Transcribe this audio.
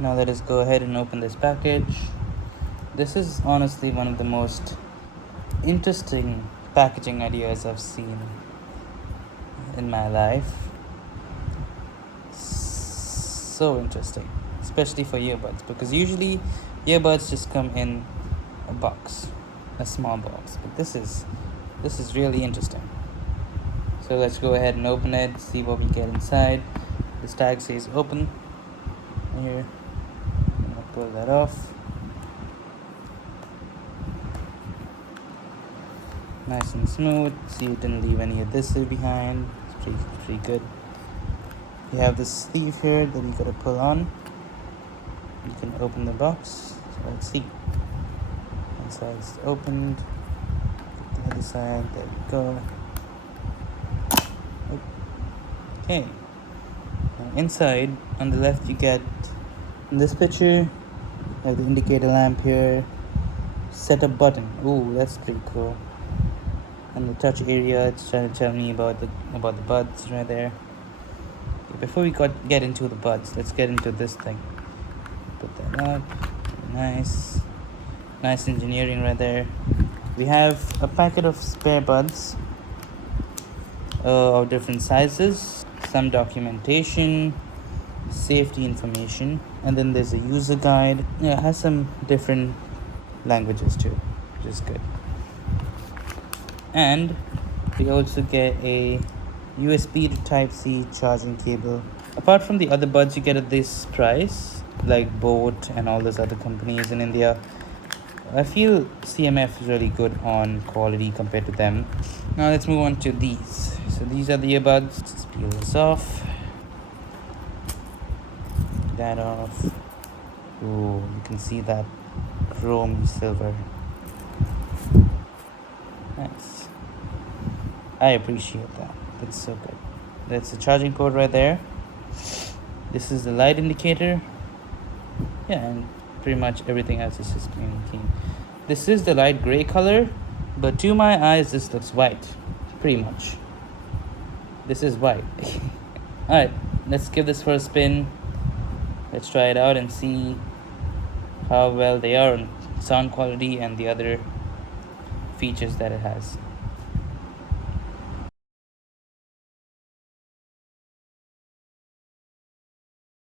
Now let us go ahead and open this package. This is honestly one of the most interesting packaging ideas I've seen in my life. So interesting, especially for earbuds, because usually earbuds just come in a box, a small box, but this is really interesting. So let's go ahead and open it, see what we get inside. This tag says open here. I'm gonna pull that off. Nice and smooth. See, it didn't leave any adhesive behind. It's pretty good. You have this sleeve here that you gotta pull on. You can open the box. So let's see. One side's opened. Get the other side. There we go. Okay. Now inside, on the left, you get in this picture. You have the indicator lamp here. Setup button. Ooh, that's pretty cool. And the touch area, it's trying to tell me about the buds right there. Okay, before we get into the buds, let's get into this thing. Put that up. Nice engineering right there. We have a packet of spare buds of different sizes, some documentation, safety information, and then there's a user guide. Yeah, it has some different languages too, which is good. And we also get a USB to Type-C charging cable. Apart from the other buds you get at this price, like Boat and all those other companies in India, I feel CMF is really good on quality compared to them. Now let's move on to these. So these are the earbuds. Let's peel this off. That off. Ooh, you can see that chrome silver. Nice. I appreciate that. That's so good. That's the charging port right there. This is the light indicator. Yeah, and pretty much everything else is just plain clean. This is the light gray color, but to my eyes this looks white. Pretty much. This is white. Alright, let's give this for a spin. Let's try it out and see how well they are on sound quality and the other features that it has.